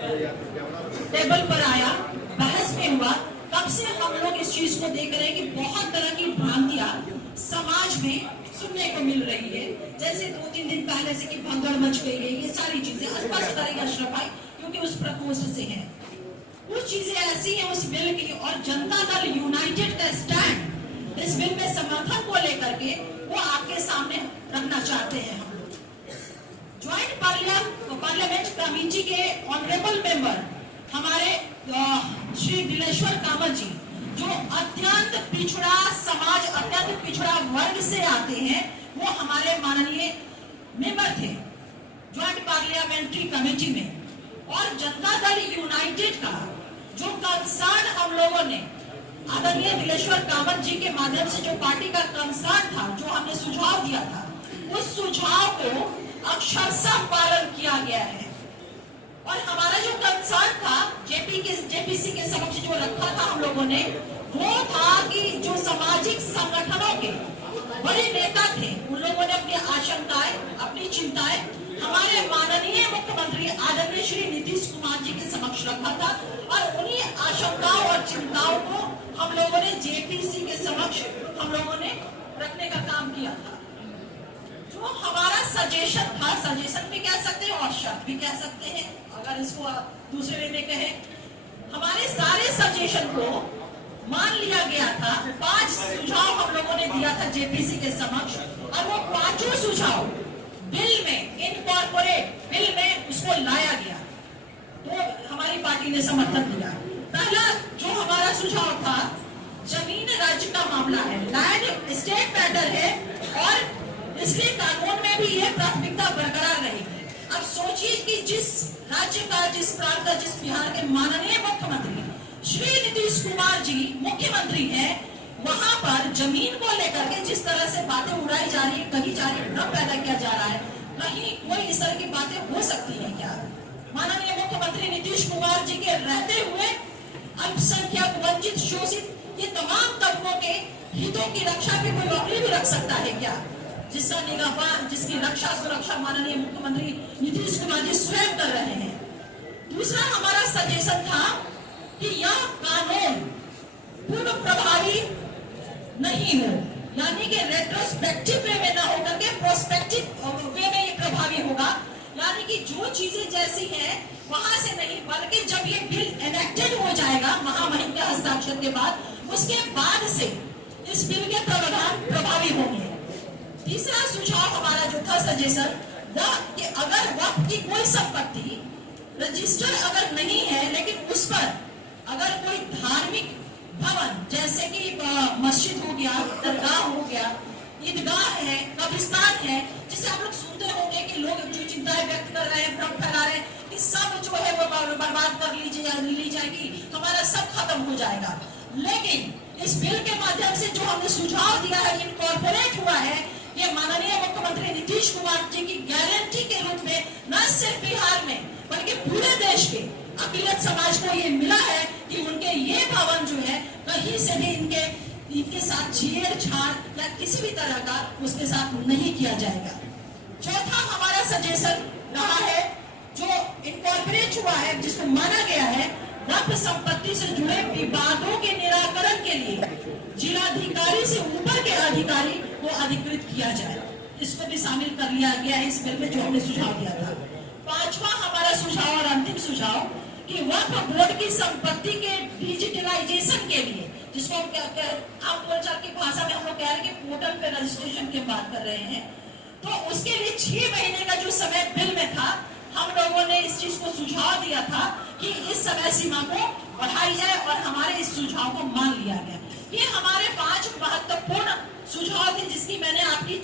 Table पर आया, बहस में हुआ। तब से हम लोग इस चीज को देख रहे हैं कि बहुत तरह की भ्रांतियां समाज में सुनने को मिल रही है। जैसे 2-3 दिन पहले से कि भगदड़ मच गई है, ये सारी चीजें स्पष्ट करेगा अशरफ भाई, क्योंकि उस प्रकोष्ठ से है। कुछ चीजें ऐसी हैं उस बिल की, और जनता दल यूनाइटेड का स्टैंड इस बिल में समर्थन को लेकर के वो आपके सामने रखना चाहते हैं। हम लोग ज्वाइंट पार्लियामेंट कमेटी के ऑनरेबल मेंबर हमारे श्री दिलेश्वर कामत जी, जो अत्यंत पिछड़ा समाज, अत्यंत पिछड़ा वर्ग से आते हैं, वो हमारे माननीय मेंबर थे ज्वाइंट पार्लियामेंट्री कमेटी में। और जनता दल यूनाइटेड का जो कंसर्न हम लोगों ने आदरणीय दिलेश्वर कामत जी के माध्यम से, जो पार्टी का कंसर्न था, जो हमने सुझाव दिया था, उस सुझाव को अक्षरशः पालन किया गया है। और हमारा जो कंसर्न था जेपीसी के समक्ष जो रखा था हम लोगों ने, वो था कि जो सामाजिक संगठनों के बड़े नेता थे, उन लोगों ने अपनी आशंकाएं, अपनी चिंताएं हमारे माननीय मुख्यमंत्री आदरणीय श्री नीतीश कुमार जी के समक्ष रखा था। और उन्हीं आशंकाओं और चिंताओं को हम लोगों ने जेपीसी के समक्ष हम लोगों ने रखने का काम किया था। जो हमारा सजेशन था, सजेशन भी कह सकते हैं और शर्त भी कह सकते हैं, अगर इसको दूसरे वे में कहें, हमारे सारे सजेशन को मान लिया गया था। 5 सुझाव हम लोगों ने दिया था जेपीसी के समक्ष, और वो 5 सुझाव बिल में, इनकॉर्पोरेट बिल में उसको लाया गया, तो हमारी पार्टी ने समर्थन दिया। पहला जो हमारा सुझाव था, जमीन राज्य का मामला है, लैंड स्टेट मैटर है, और इसलिए कानून में भी यह प्राथमिकता बरकरार रहेगी। अब सोचिए कि जिस राज्य का, जिस प्रांत का, जिस बिहार के माननीय मुख्यमंत्री श्री नीतीश कुमार जी मुख्यमंत्री हैं, वहां पर जमीन को लेकर के जिस तरह से बातें उड़ाई जा रही है, कही जा रही है, भ्रम पैदा किया जा रहा है, कहीं कोई इस तरह की बातें हो सकती है क्या? माननीय मुख्यमंत्री नीतीश कुमार जी के रहते हुए अल्पसंख्यक, वंचित, शोषित, ये तमाम तबकों के हितों की रक्षा की कोई नौकरी भी रख सकता है क्या? जिसका निगरान, जिसकी रक्षा सुरक्षा माननीय मुख्यमंत्री नीतीश कुमार जी स्वयं कर रहे हैं। दूसरा हमारा सजेशन था कि यह कानून पूर्व प्रभावी नहीं हो, यानी कि रेट्रोस्पेक्टिव वे में ना होकर के प्रोस्पेक्टिव वे में ये प्रभावी होगा। यानी कि जो चीजें जैसी हैं वहां से नहीं, बल्कि जब ये बिल एनेक्टेड हो जाएगा महामहिम के हस्ताक्षर के बाद, उसके बाद से इस बिल के प्रावधान प्रभावी होंगे। तीसरा सुझाव हमारा जो था सजेशन, वह कि अगर वक्त की कोई संपत्ति रजिस्टर अगर नहीं है, लेकिन उस पर अगर कोई धार्मिक भवन, जैसे कि मस्जिद हो गया, दरगाह हो गया, ईदगाह है, कब्रिस्तान है, जिसे आप लोग सुनते होंगे कि लोग जो चिंताएं व्यक्त कर रहे हैं, भ्रम फैला रहे हैं कि सब जो है वो बर्बाद कर ली जाएगी, हमारा सब खत्म हो जाएगा। लेकिन इस बिल के माध्यम से जो हमने सुझाव दिया है, इनकॉर्पोरेट हुआ है, ये माननीय मुख्यमंत्री नीतीश कुमार जी की गारंटी के रूप में न सिर्फ बिहार में बल्कि पूरे देश के अकिलत समाज को ये मिला है कि उनके ये भवन जो है कहीं से भी इनके साथ छेड़छाड़ या किसी भी तरह का उसके साथ नहीं किया जाएगा। चौथा हमारा सजेशन रहा है, जो इनकॉर्पोरेट हुआ है, जिसको माना गया है, वक्फ संपत्ति से जुड़े विवादों के निराकरण के लिए जिलाधिकारी से ऊपर के अधिकारी को अधिकृत किया जाए। इसको भी शामिल कर लिया गया है इस बिल में, जो हमने सुझाव दिया था। 5वां हमारा सुझाव और अंतिम सुझाव कि वक्फ बोर्ड की संपत्ति के डिजिटलाइजेशन के लिए, जिसको हम आम बोलचाल की भाषा में हम लोग कह रहे हैं कि पोर्टल पे रजिस्ट्रेशन की बात कर रहे हैं, तो उसके लिए 6 महीने का जो समय बिल में था, हम लोगों ने इस चीज को सुझाव दिया था कि इस समय सीमा को बढ़ाई जाए, और हमारे इस सुझाव को मान लिया गया। ये हमारे 5 महत्वपूर्ण सुझाव थे, जिसकी मैंने आपकी